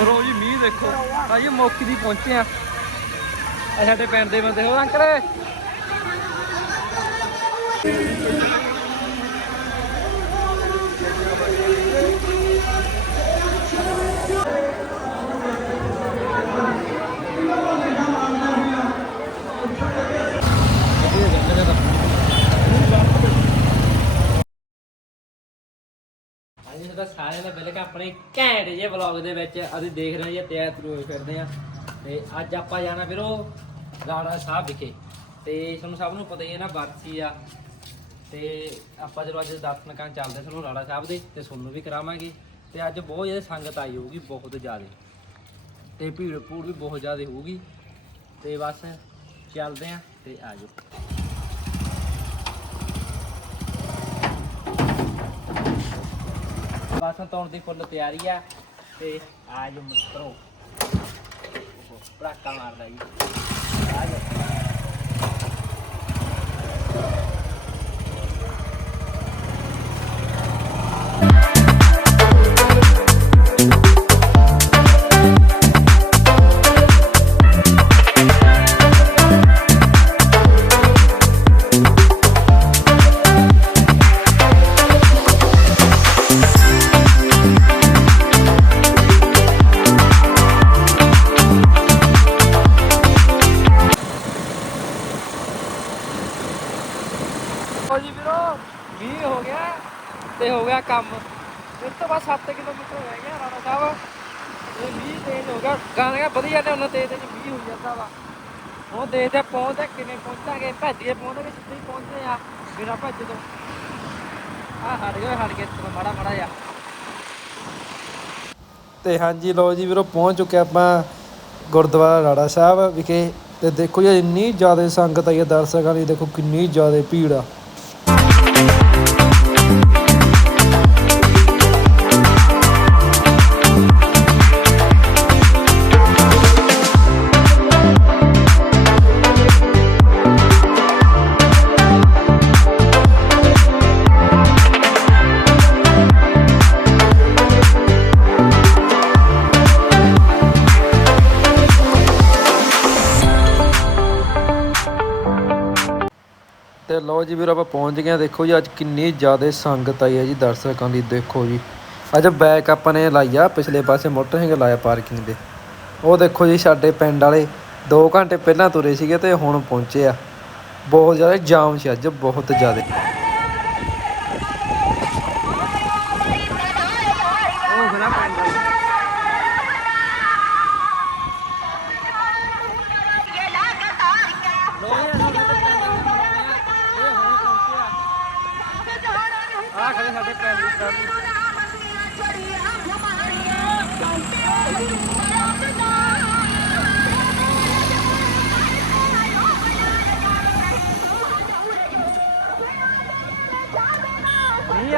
ਚਲੋ ਜੀ, ਮੀਂਹ ਦੇਖੋ। ਭਾਜੀ ਮੌਕੀ ਦੀ ਪਹੁੰਚੇ ਆ। ਸਾਡੇ ਪਿੰਡ ਦੇ ਬੰਦੇ, ਹੋਰ ਅੰਕਲ? ਹਾਂਜੀ ਸਦਾ ਸਾਰਿਆਂ ਦਾ ਵੈਲਕਮ ਆਪਣੇ ਘੈਂਟ ਜੇ ਵਲੌਗ ਦੇ ਵਿੱਚ ਅਸੀਂ ਦੇਖ ਰਹੇ ਜੇ, ਤਿਆਰ ਤੁਰ ਫਿਰਦੇ ਆ ਤੇ ਅੱਜ ਆਪਾਂ ਜਾਣਾ ਵੀਰੋ ਰਾੜਾ ਸਾਹਿਬ ਵਿਖੇ। ਤੇ ਤੁਹਾਨੂੰ ਸਭ ਨੂੰ ਪਤਾ ਹੀ ਹੈ ਨਾ ਬਰਸੀ ਆ। ਤੇ ਆਪਾਂ ਜਦੋਂ ਅੱਜ ਦਰਸ਼ਨ ਕਰਨ ਚੱਲਦੇ ਸਾਨੂੰ ਰਾੜਾ ਸਾਹਿਬ ਦੇ ਤੇ ਤੁਹਾਨੂੰ ਵੀ ਕਰਾਵਾਂਗੇ। ਤੇ ਅੱਜ ਬਹੁਤ ਜ਼ਿਆਦਾ ਸੰਗਤ ਆਈ ਹੋਊਗੀ, ਬਹੁਤ ਜ਼ਿਆਦਾ। ਤੇ ਭੀੜ ਭੂੜ ਵੀ ਬਹੁਤ ਜ਼ਿਆਦਾ ਹੋਊਗੀ। ਤੇ ਬਸ ਚੱਲਦੇ ਆ ਤੇ ਆ ਜਾਓ ਬਸ ਦੀ ਫੁੱਲ ਤਿਆਰੀ ਆ ਤੇ ਆ ਜਾ ਮਿੱਤਰੋ। ਪੜਾਕਾ ਮਾਰਦਾ ਜੀ। ਆ ਜਾ ਹੋ ਗਿਆ ਤੇ ਹੋ ਗਿਆ ਕੰਮ। ਇਸ ਤੋਂ ਬਾਅਦ 7 ਕਿਲੋਮੀਟਰ ਰਹਿ ਗਿਆ ਰਾਣਾ ਸਾਹਿਬ। ਇਹ 20 ਤੇਜ਼ ਹੋ ਗਿਆ। ਗਾਣਾ ਵਧੀਆ ਤੇ ਉਹਨਾਂ ਤੇਜ਼ ਤੇਜ਼ 20 ਹੋ ਜਾਂਦਾ ਵਾ। ਉਹ ਦੇਖਦੇ ਪਹੁੰਚਦੇ ਕਿਵੇਂ ਪਹੁੰਚਾਂਗੇ। ਭੱਜੀਏ ਪਹੁੰਚਦੇ ਵੀ ਸਿੱਧੇ ਪਹੁੰਚਦੇ ਆ। ਬਿਨਾਂ ਭੱਜ ਤੋਂ ਆ ਹਟ ਗਏ ਹਟ ਗਏ ਚਲੋ ਮਾੜਾ ਮਾੜਾ ਜਾ ਤੇ ਹਾਂਜੀ ਲੋ ਜੀ ਵੀਰੋ, ਪਹੁੰਚ ਚੁੱਕੇ ਆਪਾਂ ਗੁਰਦੁਆਰਾ ਰਾੜਾ ਸਾਹਿਬ ਵਿਖੇ। ਤੇ ਦੇਖੋ ਜੀ, ਇੰਨੀ ਜ਼ਿਆਦਾ ਸੰਗਤ ਆਈ ਹੈ ਦਰਸ਼ਕਾਂ ਦੀ ਦੇਖੋ ਕਿੰਨੀ ਜ਼ਿਆਦਾ ਭੀੜ ਆ। ਜੀ ਵੀਰੋ, ਆਪਾਂ ਪਹੁੰਚ ਗਏ ਹਾਂ। ਦੇਖੋ ਜੀ, ਅੱਜ ਕਿੰਨੀ ਜ਼ਿਆਦਾ ਸੰਗਤ ਆਈ ਹੈ ਜੀ ਦਰਸ਼ਕਾਂ ਦੀ। ਦੇਖੋ ਜੀ, ਅੱਜ ਬੈਕ ਆਪਾਂ ਨੇ ਲਾਇਆ ਪਿਛਲੇ ਪਾਸੇ ਮੋਟਰਸਾਈਕਲ ਲਾਇਆ ਪਾਰਕਿੰਗ ਦੇ ਉਹ ਦੇਖੋ ਜੀ, ਸਾਡੇ ਪਿੰਡ ਵਾਲੇ 2 ਘੰਟੇ ਪਹਿਲਾਂ ਤੁਰੇ ਸੀਗੇ ਤੇ ਹੁਣ ਪਹੁੰਚੇ ਆ। ਬਹੁਤ ਜ਼ਿਆਦਾ ਜਾਮ ਸੀ ਅੱਜ, ਬਹੁਤ ਜ਼ਿਆਦਾ।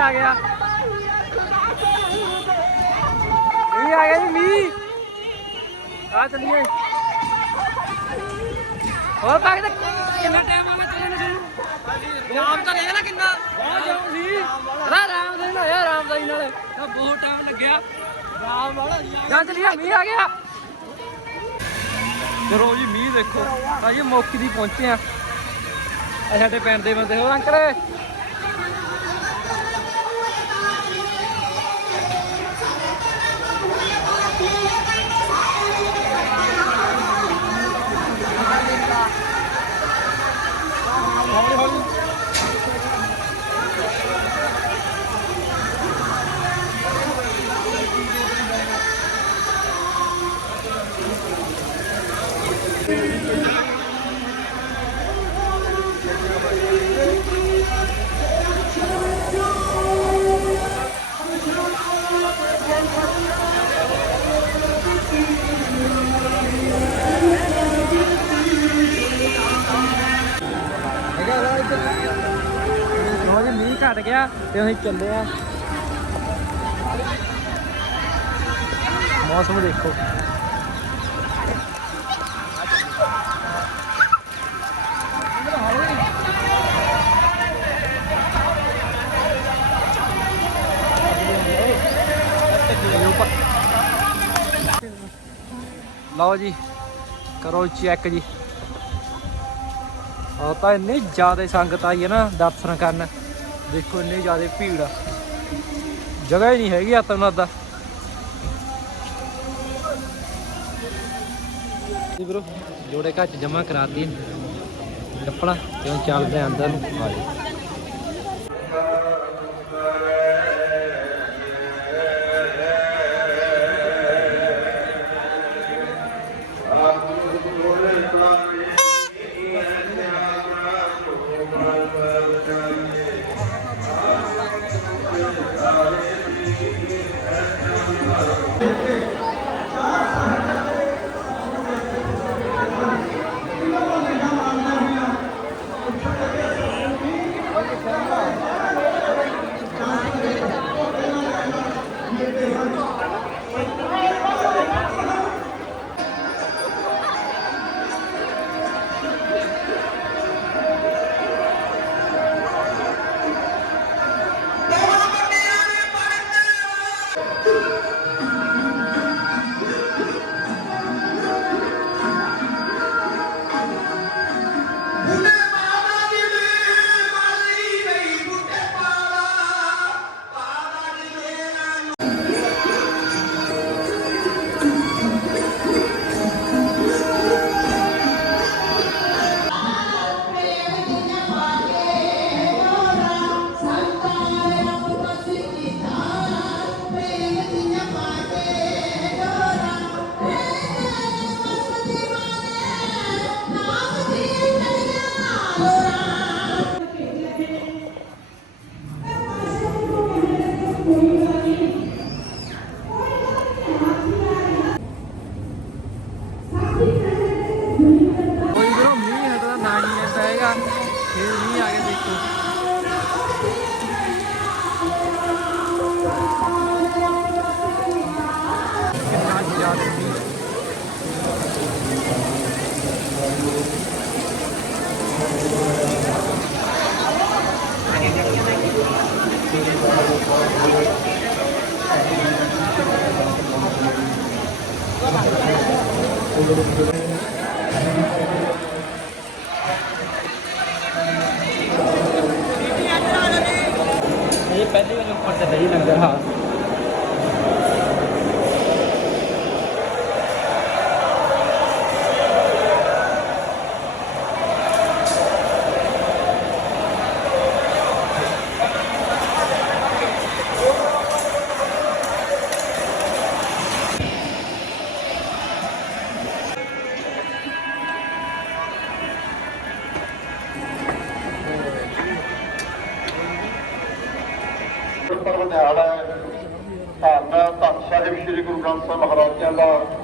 ਆ ਗਿਆ। ਮੀਂਹ ਆ ਗਿਆ ਜੀ, ਮੀਂਹ। ਆ ਚੱਲੀਏ। ਹੋਰ ਪਾ ਕੇ ਕਿੰਨਾ ਟਾਈਮ ਆ ਗਿਆ ਚੱਲਣ ਨੂੰ? ਜਾਮ ਤਾਂ ਦੇਖ ਲੈ ਕਿੰਨਾ। ਬਹੁਤ ਜਾਮ ਸੀ ਰਾ ਰਾਮ ਦੇ ਨਾਲ ਯਾਰ ਰਾਮ ਦਾ ਨਾਲ। ਤਾਂ ਬਹੁਤ ਟਾਈਮ ਲੱਗਿਆ। ਰਾਮ ਵਾਲਾ ਜਾਂ ਚੱਲੀਏ, ਮੀਂਹ ਆ ਗਿਆ। ਚਲੋ ਜੀ, ਮੀਂਹ ਦੇਖੋ। ਭਾਜੀ ਮੌਕੀ ਦੀ ਪਹੁੰਚੇ ਆ। ਸਾਡੇ ਪਿੰਡ ਦੇ ਬੰਦੇ ਹੋਰ ਅੰਕਲ। ਲੋ ਜੀ ਮੀਂਹ ਘਟ ਗਿਆ ਤੇ ਅਸੀਂ ਚੱਲੇ ਆ ਮੌਸਮ ਦੇਖੋ ਲਓ ਜੀ, ਕਰੋ ਚੈੱਕ ਜੀ। ਆ ਤਾਂ ਇੰਨੀ ਜ਼ਿਆਦਾ ਸੰਗਤ ਆਈ ਹੈ ਨਾ ਦਰਸ਼ਨ ਕਰਨ। ਦੇਖੋ ਇੰਨੀ ਜ਼ਿਆਦਾ ਭੀੜ ਆ। ਜਗ੍ਹਾ ਹੀ ਨਹੀਂ ਹੈਗੀ ਆਤਮਨਾਥ ਦਾ। ਜੀ ਵੀਰੋ, ਜੋੜੇ ਘੱਟ ਜਮਾ ਕਰਾਤੀ। ਚੱਪੜਾ ਤੇ ਹੁਣ ਚੱਲਦੇ ਅੰਦਰ ਨੂੰ। ਆ ਜੀ ਕੋਈ ਪਹਿਲੀ ਵਾਰ ਉੱਪਰ ਤੇ ਨਹੀਂ ਲੰਗਰ ਸ੍ਰੀ ਗੁਰੂ ਗ੍ਰੰਥ ਸਾਹਿਬ ਮਹਾਰਾਜਾਂ ਦਾ।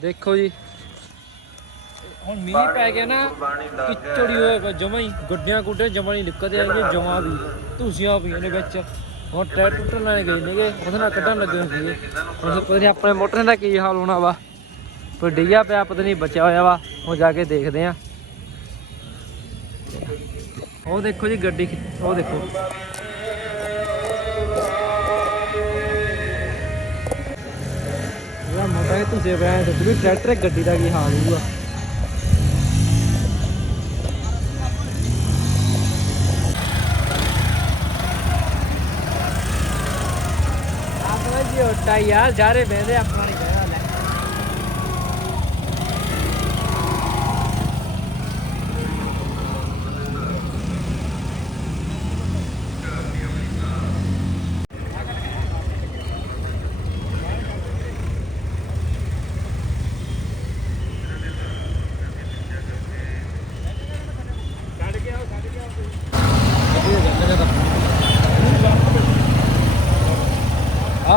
ਦੇਖੋ ਜੀ। ਹੁਣ ਮੀਂਹ ਪੈ ਗਿਆ ਨਾ ਕਿਚੜੀ ਹੋਏ ਜਮਾ ਹੀ ਗੱਡੀਆਂ ਗੁੱਡੇ ਜਮਾ ਨਹੀਂ ਨਿਕਲਦੇ ਹੈਗੇ ਜਮਾ ਵੀ। ਧੂਸੀਆਂ ਪਈਆਂ ਨੇ ਵਿੱਚ। ਹੁਣ ਟਾਇਰ ਟੁੱਟਣ ਲੈਣ ਗਏ ਨੇਗੇ, ਉਹਦੇ ਨਾਲ ਕੱਢਣ ਲੱਗੇ ਹੋਏ ਸੀਗੇ। ਹੁਣ ਪਤਾ ਨਹੀਂ ਆਪਣੇ ਮੋਟਰ ਦਾ ਕੀ ਹਾਲ ਹੋਣਾ ਵਾ। ਕੋਈ ਡਿੱਗਿਆ ਪਿਆ, ਪਤਾ ਨਹੀਂ ਬਚਿਆ ਹੋਇਆ ਵਾ। ਉਹ ਜਾ ਕੇ ਦੇਖਦੇ ਆ। ਉਹ ਦੇਖੋ ਜੀ ਗੱਡੀ ਉਹ ਦੇਖੋ। ਇਹਦਾ ਮੋਟਾ ਇਹ ਤੁਸੀਂ ਪਿਆ ਤੇ ਵੀ ਟਰੈਕਟਰ, ਗੱਡੀ ਦਾ ਕੀ ਹਾਲ ਹੋਊਗਾ। ਜੀ ਹੋਟਾ ਯਾਰ ਜਾਰੇ ਬਹਿੰਦੇ ਆਪਾਂ।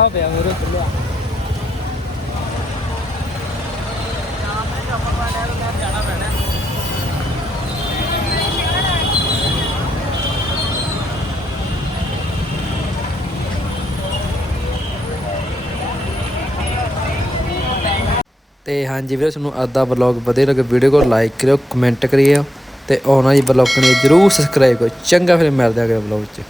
ਪੰਜਾਹ ਪਿਆ ਮੇਰੇ ਚੁੱਲ੍ਹਾ ਤੇ ਹਾਂਜੀ ਵੀਰੋ, ਤੁਹਾਨੂੰ ਅੱਜ ਦਾ ਬਲੌਗ ਵਧੀਆ ਲੱਗੇ ਵੀਡੀਓ ਕੋ ਲਾਈਕ ਕਰਿਓ ਕਮੈਂਟ ਕਰਿਓ ਤੇ ਉਹਨਾਂ ਦੀ ਬਲੌਗ ਨੂੰ ਜਰੂਰ ਸਬਸਕ੍ਰਾਈਬ ਕਰੋ ਚੰਗਾ ਫਿਰ ਮਿਲਦੇ ਆ ਬਲੌਗ 'ਚ।